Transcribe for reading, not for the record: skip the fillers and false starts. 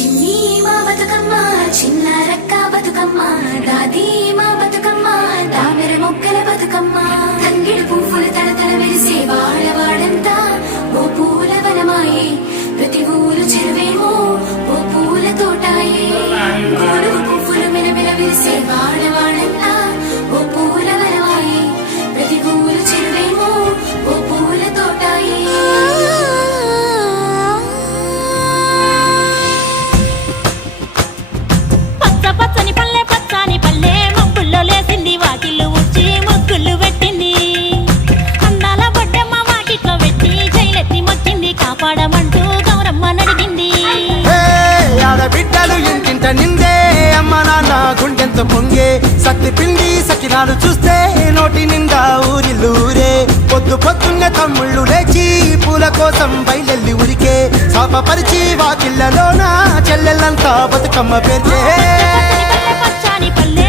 చిన్ని మా బతుకమ్మ చిన్నారక్క బతుకమ్మ దాది మా బతుకమ్మ దామెర మొక్కల బతుకమ్మ తంగిడు పువ్వులు తడతడ మెరిసే వాడవాడంతా ఓ పూల వనమాయే ప్రతి ఊరు చెరువేమో ఓ పూల తోటాయే గోడుగు పువ్వులు మెలమెల విరిసే వాడవాడంతా ఓ పూల వనమాయే ప్రతి ఊరు చెరువేమో ఓ పూల తోటాయే పచ్చని పల్లె పచ్చని పల్లె మబ్బుల్లో లేసింది వాకిళ్ళు ఉడ్చి ముగ్గులు పెట్టింది అందాల బొడ్డమ్మ వాకిట్లో పెట్టి జైలెత్తి మొక్కింది కాపాడమంటూ గౌరమ్మ నడిగింది ఆడబిడ్డలు ఇంటింట నిందే అమ్మ నాన్న గుండెంతో పొంగే సత్తి పిండి సకినాలు చూస్తే నోటి నిండా ఊరిల్లూరే పొద్దు పొద్దున్న తమ్ముళ్ళు లేచి పూల కోసం బయలెల్లి ఉరికే శాపపరిచి వాకిళ్ళలోన చెల్లెళ్ళంతా బతుకమ్మ పేర్చే పచ్చని పల్లె